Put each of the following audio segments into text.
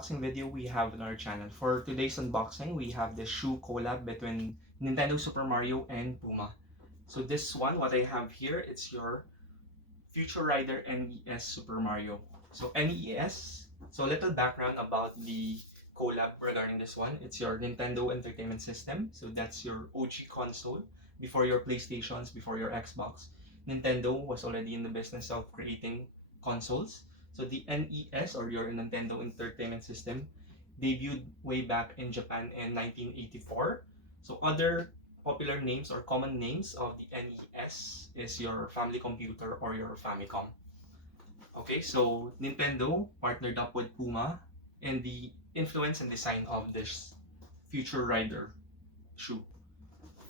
unboxing video we have on our channel. For today's unboxing, we have this shoe collab between Nintendo Super Mario and Puma. So this one, what I have here, it's your Future Rider NES Super Mario. So NES, so little background about the collab regarding this one. It's your Nintendo Entertainment System. So that's your OG console before your PlayStations, before your Xbox. Nintendo was already in the business of creating consoles. So the NES, or your Nintendo Entertainment System, debuted way back in Japan in 1984. So other popular names or common names of the NES is your family computer or your Famicom. Okay, so Nintendo partnered up with Puma in the influence and design of this Future Rider shoe.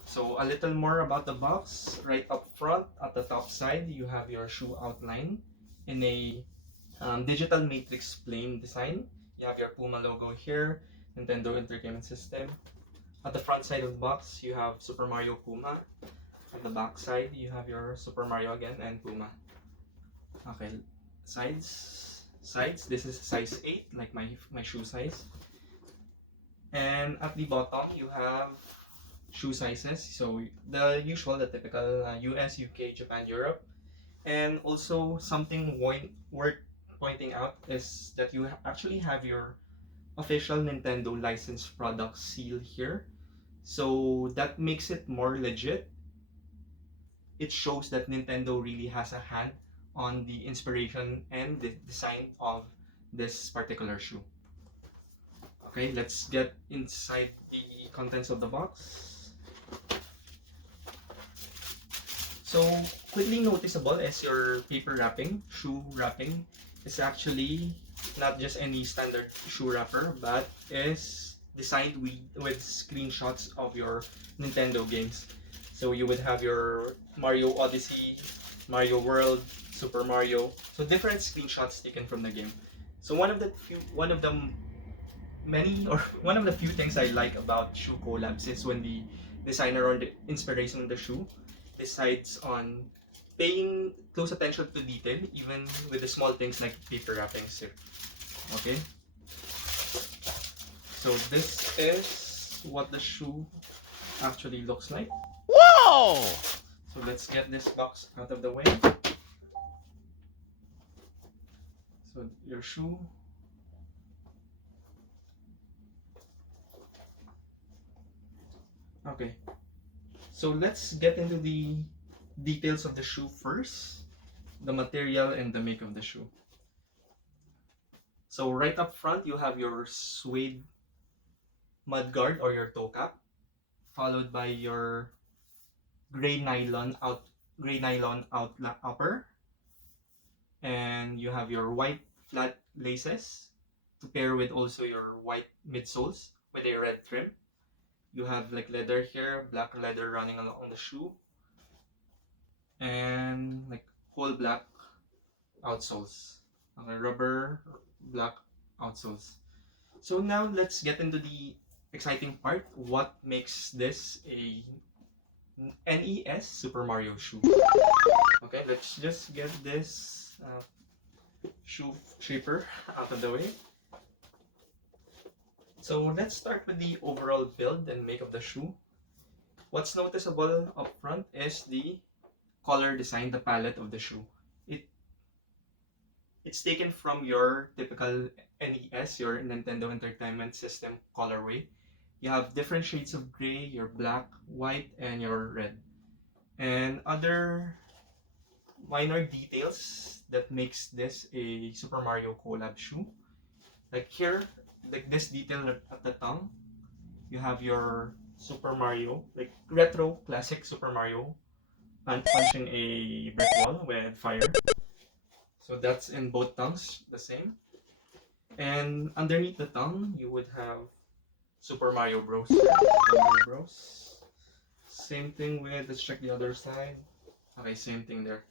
So a little more about the box. Right up front, at the top side, you have your shoe outline in a digital matrix plane design. You have your Puma logo here, Nintendo Entertainment System. At the front side of the box, you have Super Mario Puma. At the back side, you have your Super Mario again and Puma. Okay, sides. This is size 8, like my shoe size. And at the bottom, you have shoe sizes. So the usual, the typical US, UK, Japan, Europe. And also something worth pointing out is that you actually have your official Nintendo licensed product seal here. So that makes it more legit. It shows that Nintendo really has a hand on the inspiration and the design of this particular shoe. Okay, let's get inside the contents of the box. So quickly noticeable is your paper wrapping, shoe wrapping. It's actually not just any standard shoe wrapper, but is designed with screenshots of your Nintendo games. So you would have your Mario Odyssey, Mario World, Super Mario. So different screenshots taken from the game. So one of the few things I like about shoe collabs is when the designer or the inspiration of the shoe decides on paying close attention to detail, even with the small things like paper wrappings here. Okay. So this is what the shoe actually looks like. Whoa! So let's get this box out of the way. So your shoe. Okay. So let's get into the details of the shoe first. The material and the make of the shoe. So right up front, you have your suede mudguard or your toe cap, followed by your gray nylon upper, and you have your white flat laces to pair with also your white midsoles with a red trim. You have like leather here, black leather running along the shoe, and like whole black outsoles, rubber black outsoles. So now let's get into the exciting part. What makes this a NES Super Mario shoe? Okay, let's just get this shoe shaper out of the way. So let's start with the overall build and make of the shoe. What's noticeable up front is the color design, the palette of the shoe. It's taken from your typical NES, your Nintendo Entertainment System colorway. You have different shades of gray, your black, white, and your red. And other minor details that makes this a Super Mario collab shoe. Like here, like this detail at the tongue, you have your Super Mario, like retro classic Super Mario, punching a brick wall with fire. So that's in both tongues, the same. And underneath the tongue, you would have Super Mario Bros. Same thing with, let's check the other side. Okay, same thing there.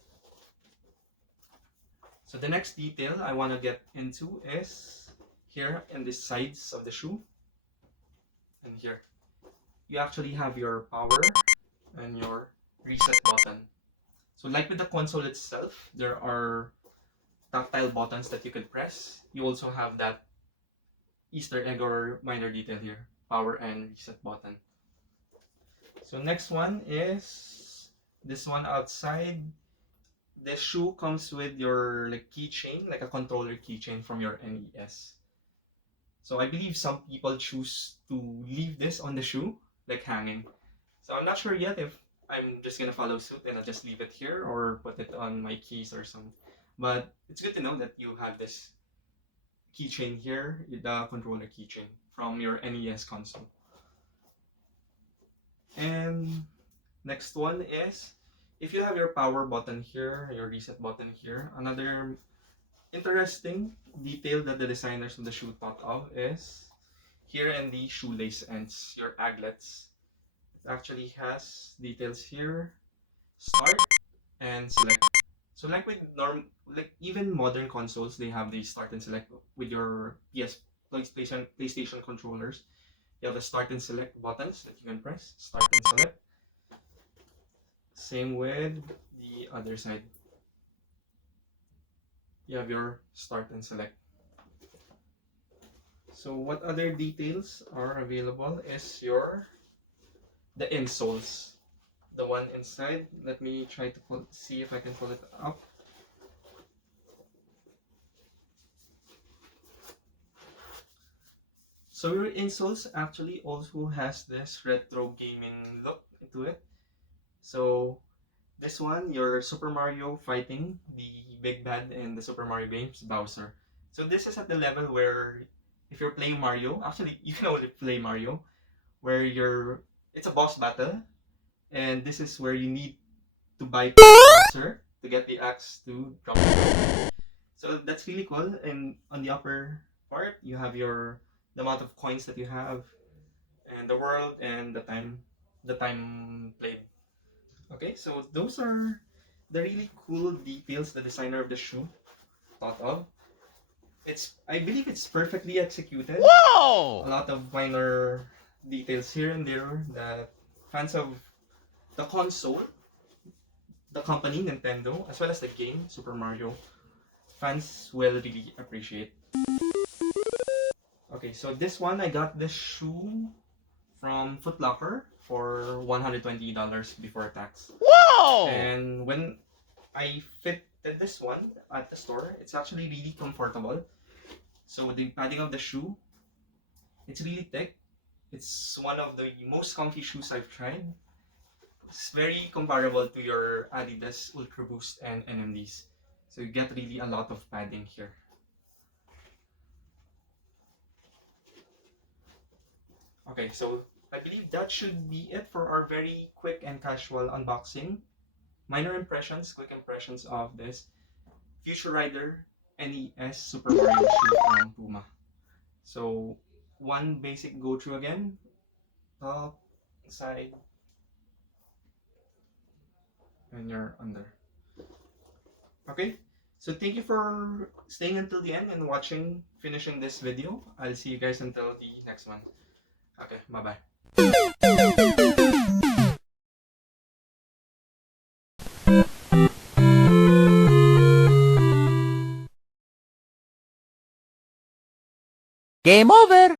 So the next detail I want to get into is here in the sides of the shoe. And here, you actually have your power and your reset button. So like with the console itself, there are tactile buttons that you could press. You also have that Easter egg or minor detail here. Power and reset button. So next one is this one outside. The shoe comes with your like keychain, like a controller keychain from your NES. So I believe some people choose to leave this on the shoe, like hanging. So I'm not sure yet if I'm just gonna follow suit and I'll just leave it here or put it on my keys or something. But it's good to know that you have this keychain here, the controller keychain from your NES console. And next one is if you have your power button here, your reset button here, another interesting detail that the designers of the shoe thought of is here in the shoelace ends, your aglets. It actually has details here, start and select. So like with like even modern consoles, they have the start and select with your PlayStation controllers. You have the start and select buttons that you can press, start and select. Same with the other side. You have your start and select. So what other details are available is the insoles. The one inside. Let me try to see if I can pull it up. So your insoles actually also has this retro gaming look to it. So this one, your Super Mario fighting the big bad in the Super Mario games, Bowser. So this is at the level where if you're playing Mario, actually you can only play Mario, where it's a boss battle, and this is where you need to bypass Bowser to get the axe to drop it. So that's really cool. And on the upper part, you have the amount of coins that you have, and the world, and the time played. Okay, so those are the really cool details the designer of the shoe thought of. I believe it's perfectly executed. Whoa! A lot of minor details here and there that fans of the console, the company Nintendo, as well as the game Super Mario, fans will really appreciate. Okay, so this one I got this shoe from Foot Locker for $120 before tax. Whoa! And when I fitted this one at the store, it's actually really comfortable. So the padding of the shoe, it's really thick. It's one of the most comfy shoes I've tried. It's very comparable to your Adidas Ultra Boost and NMDs. So you get really a lot of padding here. Okay, so I believe that should be it for our very quick and casual unboxing. Minor impressions, quick impressions of this Future Rider NES Super Mario shoe from Puma. So one basic go through again, top, side, and you're under. Okay, so thank you for staying until the end and finishing this video. I'll see you guys until the next one. Okay, bye bye. Game over!